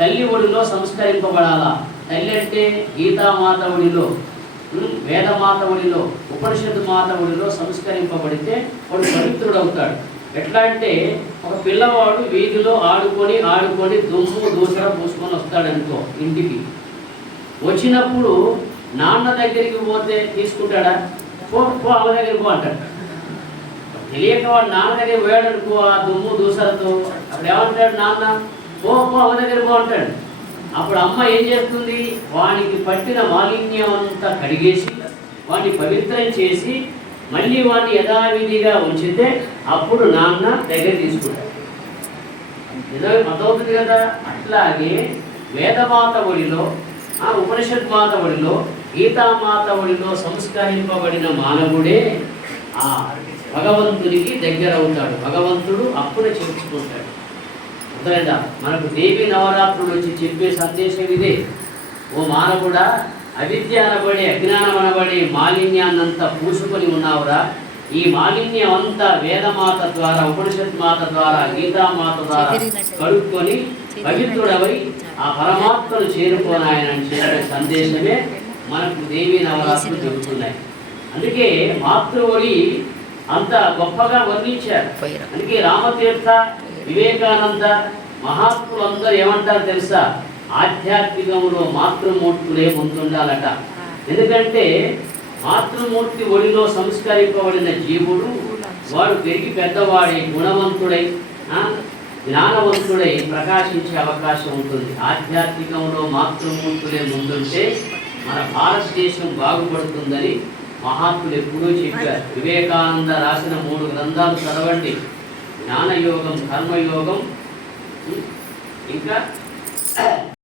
తల్లి ఒడిలో సంస్కరింపబడాలా. తల్లి అంటే గీతామాత ఒడిలో, వేదమాత ఒడిలో, ఉపనిషత్తు మాత ఒడిలో సంస్కరింపబడితే వాడు పవిత్రుడవుతాడు. ఎట్లా అంటే ఒక పిల్లవాడు వీధిలో ఆడుకొని ఆడుకొని దుమ్ము దూసర పూసుకొని వస్తాడనుకో, ఇంటికి వచ్చినప్పుడు నాన్న దగ్గరికి పోతే తీసుకుంటాడా? పో అమ్మ దగ్గరికి పో అంటాడు. తెలియక వాడు నాన్న దగ్గర పోయాడనుకో ఆ దుమ్ము దూసరతో, అప్పుడు ఏమంటాడు? నాన్న పో అమ్మ దగ్గర పో అంటాడు. అప్పుడు అమ్మ ఏం చేస్తుంది? వానికి పట్టిన మాలిన్యం అంతా కడిగేసి వాడిని పవిత్రం చేసి మళ్ళీ వాడిని యథావిధిగా ఉంచితే అప్పుడు నాన్న దగ్గర తీసుకుంటాడు. అర్థమవుతుంది కదా. అట్లాగే వేదమాత ఒడిలో, ఉపనిషత్ మాత ఒడిలో, గీతామాత ఒడిలో సంస్కరింపబడిన మానవుడే ఆ భగవంతునికి దగ్గర అవుతాడు. భగవంతుడు అప్పుడే చేర్చుకుంటాడు. అర్థమైందా? మనకు దేవి నవరాత్రులు వచ్చి చెప్పే సందేశం ఇదే. ఓ మానవుడా, అవిద్య అనబడి అజ్ఞానం అనబడి మాలిన్యాన్నంతా పూసుకొని ఉన్నావురా. ఈ మాలిన్యం అంతా వేదమాత ద్వారా, ఉపనిషత్ మాత ద్వారా, గీతామాత ద్వారా కడుక్కొని పవిత్రుడవై ఆ పరమాత్మను చేరుకోనాయనని చెప్పే సందేశమే మనకు దేవి నవరాత్రులు చెబుతున్నాయి. అందుకే మాతృఒడి అంత గొప్పగా వర్ణించారు. అందుకే రామతీర్థ, వివేకానంద మహాత్ములందరూ ఏమంటారు తెలుసా? ఆధ్యాత్మికంలో మాతృమూర్తులే ముందుండాలట. ఎందుకంటే మాతృమూర్తి ఒడిలో సంస్కరింపబడిన జీవుడు వాడు పెరిగి పెద్దవాడై గుణవంతుడై జ్ఞానవంతుడై ప్రకాశించే అవకాశం ఉంటుంది. ఆధ్యాత్మికంలో మాతృమూర్తులే ముందుంటే మన భారతదేశం బాగుపడుతుందని మహాత్ములు ఎప్పుడూ చెప్పారు. వివేకానంద రాసిన 3 గ్రంథాలు చదవండి. జ్ఞానయోగం, కర్మయోగం, ఇంకా